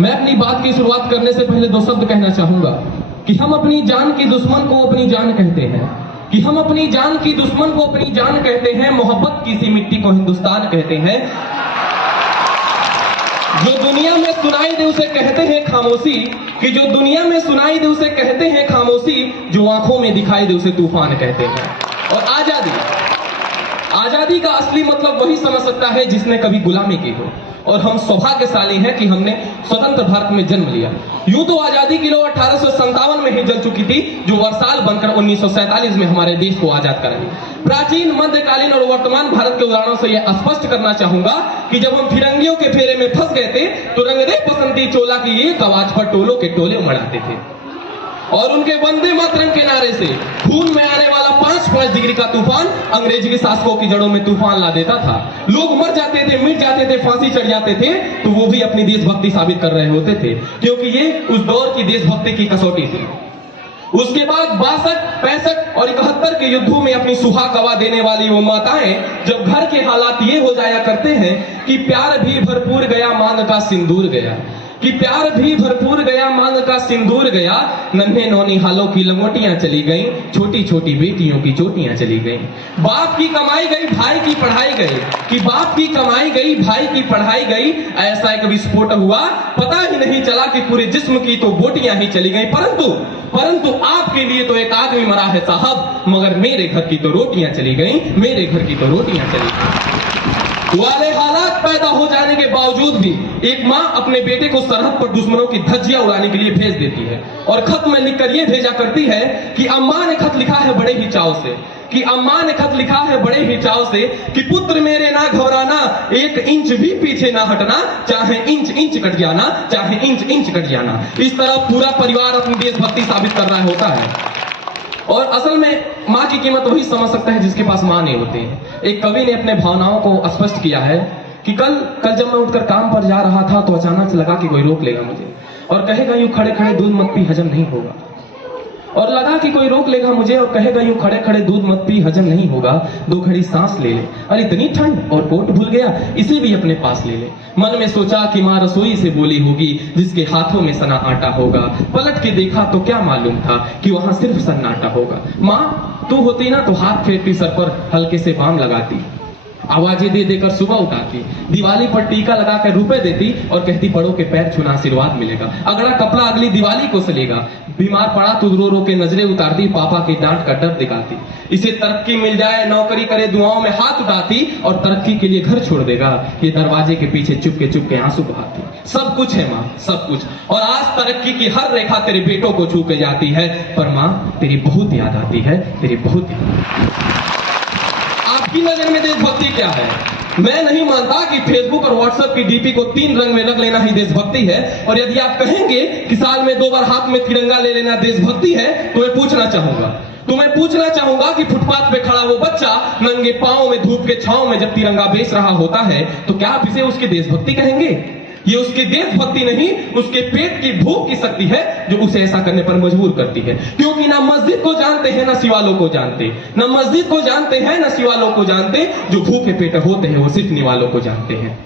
मैं अपनी बात की शुरुआत करने से पहले दो शब्द कहना चाहूंगा कि हम अपनी जान की दुश्मन को अपनी जान कहते हैं, कि हम अपनी जान की दुश्मन को अपनी जान कहते हैं, मोहब्बत की सी मिट्टी को हिंदुस्तान कहते हैं। जो दुनिया में सुनाई दे उसे कहते हैं खामोशी, कि जो दुनिया में सुनाई दे उसे कहते हैं खामोशी, जो आंखों में दिखाई दे उसे तूफान कहते हैं। और आजादी का असली मतलब वही समझ सकता है जिसने कभी गुलामी की हो। और हम सौभाग्यशाली हैं कि हमने स्वतंत्र भारत में जन्म लिया। यूं तो आजादी की लौ 1857 में ही जल चुकी थी, जो वर्षाल बनकर 1947 में हमारे देश को आजाद कराई। प्राचीन, मध्यकालीन और वर्तमान भारत के उदाहरणों से यह स्पष्ट करना चाहूंगा कि जब हम फिरंगियों के फेरे में फंस गए थे तो रंग दे बसंती चोला की एक आवाज पर टोलों के टोले उमड़ाते थे, और उनके वंदे मातरम के नारे से खून में आने वाला 5-5 डिग्री का तूफान अंग्रेजी के शासकों की जड़ों में तूफान ला देता था। लोग मर जाते थे, मिट जाते थे, फांसी चढ़ जाते थे, तो वो भी अपनी देशभक्ति साबित कर रहे होते थे, क्योंकि ये उस दौर की देशभक्ति की कसौटी थी। उसके बाद 62, 65 और 71 के युद्धों में अपनी सुहाग गवा देने वाली वो माताएं, जब घर के हालात ये हो जाया करते हैं कि प्यार भी भरपूर गया, मांग का सिंदूर गया, कि प्यार भी भरपूर गया, मांग का सिंदूर गया, नन्हे नौनिहालों की लंगोटियां चली गईं, छोटी छोटी बेटियों की चोटियां चली गईं। बाप की कमाई गई, भाई की पढ़ाई गई, कि बाप की कमाई गई, भाई की पढ़ाई गई। ऐसा एक विस्फोट हुआ, पता ही नहीं चला कि पूरे जिस्म की तो बोटियां ही चली गई। परंतु आपके लिए तो एक आदमी मरा है साहब, मगर मेरे घर की तो रोटियां चली गई, मेरे घर की तो रोटियां चली गई। वाले हालात पैदा हो जाने के बावजूद भी एक माँ अपने बेटे को सरहद पर दुश्मनों की धज्जियां उड़ाने के लिए भेज देती है, और खत में लिखकर ये भेजा करती है कि अम्मा ने खत लिखा है बड़े ही चाव से, कि अम्मा ने खत लिखा है बड़े ही चाव से, कि पुत्र मेरे ना घबराना, 1 इंच भी पीछे ना हटना, चाहे इंच इंच कट जाना, चाहे इंच इंच कट जाना। इस तरह पूरा परिवार अपनी देशभक्ति साबित कर रहा होता है। और असल में माँ की कीमत वही समझ सकता है जिसके पास माँ नहीं होती है। एक कवि ने अपने भावनाओं को स्पष्ट किया है कि कल जब मैं उठकर काम पर जा रहा था तो अचानक से लगा कि कोई रोक लेगा मुझे और कहेगा यूं खड़े खड़े दूध मत पी, हजम नहीं होगा। और लगा कि कोई रोक लेगा मुझे और कहेगा यूं खड़े खड़े दूध मत पी, हजम नहीं होगा, 2 घड़ी सांस ले ले, और इतनी ठंड और कोट भूल गया, इसे भी अपने पास ले ले। मन में सोचा कि माँ रसोई से बोली होगी जिसके हाथों में सना आटा होगा, पलट के देखा तो क्या मालूम था कि वहां सिर्फ सन्नाटा होगा। माँ तू होती ना तो हाथ फेरती, सर पर हल्के से बाम लगाती, आवाजें दे देकर सुबह उठाती, दिवाली पर टीका लगाकर रुपए देती और कहती बड़ों के पैर छूना आशीर्वाद मिलेगा। अगला कपड़ा अगली दिवाली को सलेगा, बीमार पड़ा तो रो रो के नजरें उतारती, पापा के डांट का डर दिखाती। इसे तरक्की मिल जाए, नौकरी करे, दुआओं में हाथ उठाती और तरक्की के लिए घर छोड़ देगा, ये दरवाजे के पीछे चुप के आंसू बहाती। सब कुछ है माँ, सब कुछ। और आज तरक्की की हर रेखा तेरे बेटों को छू के जाती है, पर माँ तेरी बहुत याद आती है, तेरी बहुत याद। आपकी नजर में देशभक्ति क्या है? मैं नहीं मानता कि फेसबुक और व्हाट्सएप की डीपी को 3 रंग में रख लेना ही देशभक्ति है। और यदि आप कहेंगे कि साल में 2 बार हाथ में तिरंगा ले लेना देशभक्ति है, तो मैं पूछना चाहूंगा कि फुटपाथ पे खड़ा वो बच्चा नंगे पांव में धूप के छांव में जब तिरंगा बेच रहा होता है, तो क्या आप इसे उसकी देशभक्ति कहेंगे? ये उसकी देशभक्ति नहीं, उसके पेट की भूख की शक्ति है जो उसे ऐसा करने पर मजबूर करती है। क्योंकि ना मस्जिद को जानते हैं, ना शिवालों को जानते, ना मस्जिद को जानते हैं, ना शिवालों को जानते, जो भूखे पेट होते हैं वो सिर्फ निवालों को जानते हैं।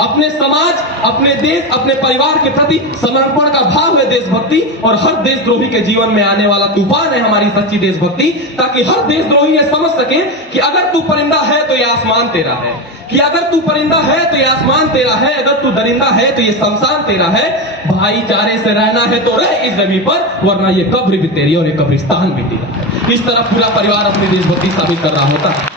अपने समाज, अपने देश, अपने परिवार के प्रति समर्पण का भाव है देशभक्ति, और हर देशद्रोही के जीवन में आने वाला तूफान है हमारी सच्ची देशभक्ति, ताकि हर देशद्रोही ये समझ सके कि अगर तू परिंदा है तो ये आसमान तेरा है, कि अगर तू परिंदा है तो ये आसमान तेरा है, अगर तू दरिंदा है तो ये शमशान तेरा है। भाईचारे से रहना है तो रह इस जमीन पर, वरना ये कब्र भी तेरी और ये कब्रिस्तान भी तेरा है। इस तरह पूरा परिवार अपनी देशभक्ति साबित कर रहा होता है।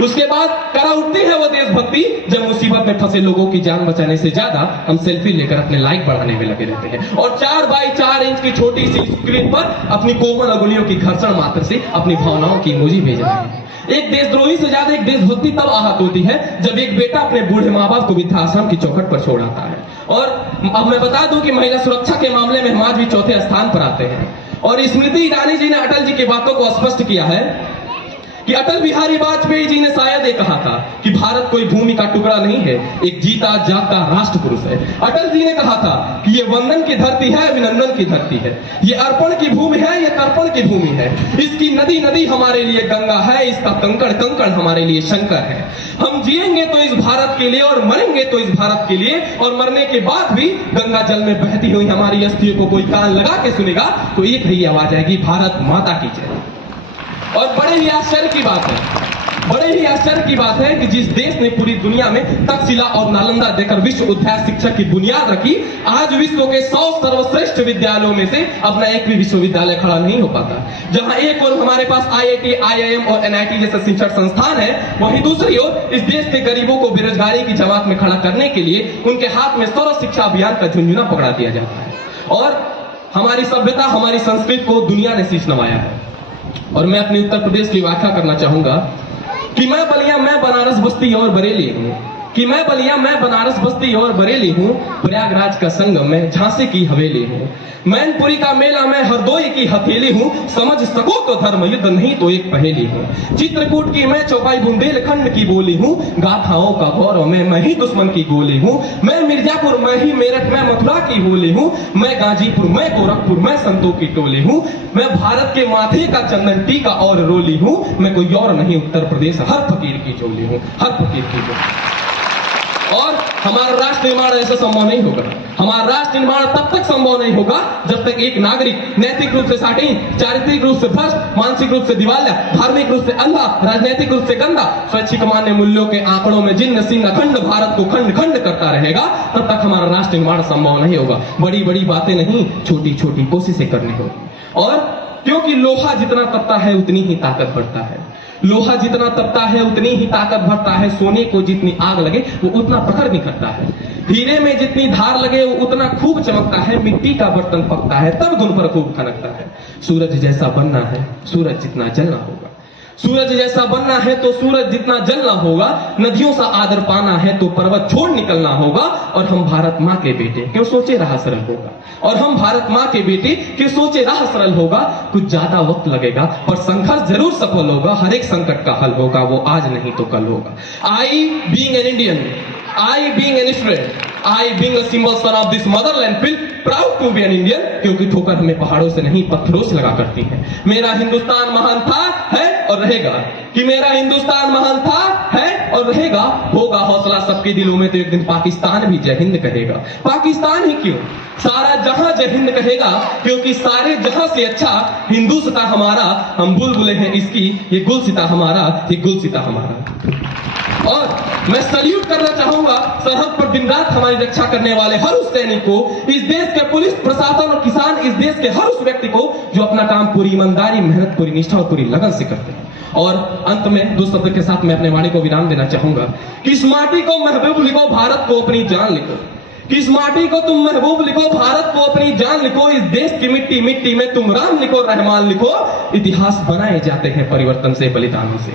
उसके बाद करा उठती है वो देशभक्ति जब मुसीबत में फंसे लोगों की जान बचाने से ज्यादा हम सेल्फी लेकर अपने लाइक बढ़ाने में लगे रहते हैं, और 4 बाई 4 इंच की छोटी सी स्क्रीन पर अपनी कोमल अंगुलियों की घर्षण मात्र से अपनी भावनाओं की इमोजी भेज रहे हैं। एक देशद्रोही से ज्यादा एक देशभक्ति तब आहत होती है जब एक बेटा अपने बूढ़े माँ बाप को वृद्धाश्रम की चौखट पर छोड़ आता है। और अब मैं बता दूं कि महिला सुरक्षा के मामले में हम आज भी 4थे स्थान पर आते हैं। और स्मृति ईरानी जी ने अटल जी की बातों को स्पष्ट किया है कि अटल बिहारी वाजपेयी जी ने शायद ये कहा था कि भारत कोई भूमि का टुकड़ा नहीं है, एक जीता जागता राष्ट्र पुरुष है। अटल जी ने कहा था कि ये वंदन की धरती है, अभिनंदन की धरती है, ये अर्पण की भूमि है, ये तर्पण की भूमि है, इसकी नदी नदी हमारे लिए गंगा है, इसका कंकड़ कंकड़ हमारे लिए शंकर है। हम जिएंगे तो इस भारत के लिए और मरेंगे तो इस भारत के लिए, और मरने के बाद भी गंगा जल में बहती हुई हमारी अस्थियों को कोई कान लगा के सुनेगा तो एक ही आवाज आएगी, भारत माता की जय। और बड़े ही आश्चर्य की बात है, बड़े ही आश्चर्य की बात है कि जिस देश ने पूरी दुनिया में तक्षशिला और नालंदा देकर विश्व उद्धार शिक्षा की बुनियाद रखी, आज विश्व के 100 सर्वश्रेष्ठ विद्यालयों में से अपना एक भी विश्वविद्यालय खड़ा नहीं हो पाता। जहां एक ओर हमारे पास IIT, IIM और NIT जैसे शिक्षण संस्थान है, वहीं दूसरी ओर इस देश के गरीबों को बेरोजगारी की जमात में खड़ा करने के लिए उनके हाथ में सर्व शिक्षा अभियान का झुंझुना पकड़ा दिया जाता है। और हमारी सभ्यता, हमारी संस्कृति को दुनिया ने शीश नवाया है। और मैं अपने उत्तर प्रदेश की व्याख्या करना चाहूंगा कि मैं बलिया, मैं बनारस, बस्ती और बरेली हूँ, कि मैं बलिया, मैं बनारस, बस्ती और बरेली हूँ, प्रयागराज का संगम मैं झांसी की हवेली हूँ, मैनपुरी का मेला मैं हरदोई की हथेली हूँ, समझ सको तो धर्म युद्ध नहीं तो एक पहेली हूँ, चित्रकूट की मैं चौपाई बुंदेलखंड की बोली हूँ, गाथाओं का गौरव मैं ही दुश्मन की गोली हूँ, मैं मिर्जापुर, मैं ही मेरठ, मैं मथुरा की होली हूँ, मैं गाजीपुर, मैं गोरखपुर, मैं संतों की टोली हूँ, मैं भारत के माथे का चंदन टीका और रोली हूँ, मैं कोई और नहीं उत्तर प्रदेश हर फकीर की झोली हूँ, हर फकीर की झोली। और हमारा राष्ट्र निर्माण ऐसा संभव नहीं होगा, हमारा राष्ट्र निर्माण तब तक संभव नहीं होगा जब तक एक नागरिक नैतिक रूप से साटीन, चारित्रिक रूप से भ्रष्ट, मानसिक रूप से दिवालिया, धार्मिक रूप से अंधा, राजनीतिक रूप से गंदा, स्वैच्छिक मान्य मूल्यों के आंकड़ों में जिन्न सिंह अखंड भारत को खंड खंड करता रहेगा, तब तक हमारा राष्ट्र निर्माण संभव नहीं होगा। बड़ी बड़ी बातें नहीं, छोटी छोटी कोशिशें करनी होगी। और क्योंकि लोहा जितना तपता है उतनी ही ताकत बढ़ता है, लोहा जितना तपता है उतनी ही ताकत बढ़ता है, सोने को जितनी आग लगे वो उतना प्रखर निखरता है, हीरे में जितनी धार लगे वो उतना खूब चमकता है, मिट्टी का बर्तन पकता है तब गुण पर खूब खनकता है। सूरज जैसा बनना है, सूरज जितना जलना होगा, सूरज जैसा बनना है तो सूरज जितना जलना होगा, नदियों सा आदर पाना है तो पर्वत छोड़ निकलना होगा, और हम भारत माँ के बेटे क्यों सोचे राह सरल होगा, और हम भारत माँ के बेटे क्यों सोचे राह सरल होगा, कुछ ज्यादा वक्त लगेगा पर संघर्ष जरूर सफल होगा, हर एक संकट का हल होगा, वो आज नहीं तो कल होगा। I being an Indian, I being an student, I being a symbol son of this motherland feel proud to be an Indian, क्योंकि ठोकर हमें पहाड़ों से नहीं पत्थरों से लगा करती है। मेरा हिंदुस्तान महान था, है और रहेगा, कि मेरा हिंदुस्तान महान था, है और रहेगा, होगा हौसला सबके दिलों में तो एक दिन पाकिस्तान भी जय हिंद कहेगा। पाकिस्तान ही क्यों, सारा जहां जय हिंद कहेगा, क्योंकि सारे जहां से अच्छा हिंदुस्तान हमारा, हम बुलबुले हैं इसकी, ये गुलसिता हमारा, ये गुलसिता हमारा। और मैं सल्यूट करना चाहूंगा सरहद पर दिन रात हमारी रक्षा करने वाले हर उस सैनिक को, इस देश के पुलिस प्रशासन और किसान, इस देश के हर उस व्यक्ति को जो अपना काम पूरी ईमानदारी, मेहनत, पूरी निष्ठा और पूरी लगन से करते हैं। और अंत में दो शब्द के साथ मैं अपने वाणी को विराम देना चाहूंगा कि इस माटी को महबूब लिखो, भारत को अपनी जान लिखो, कि इस माटी को तुम महबूब लिखो, भारत को अपनी जान लिखो, इस देश की मिट्टी मिट्टी में तुम राम लिखो, रहमान लिखो, इतिहास बनाए जाते हैं परिवर्तन से, बलिदानों से,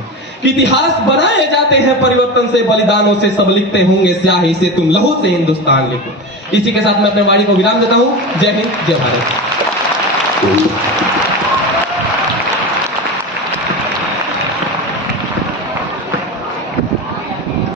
इतिहास बनाए जाते हैं परिवर्तन से, बलिदानों से, सब लिखते होंगे स्याही से, तुम लहू से हिंदुस्तान लिखो। इसी के साथ मैं अपने वाणी को विराम देता हूं। जय हिंद, जय भारत।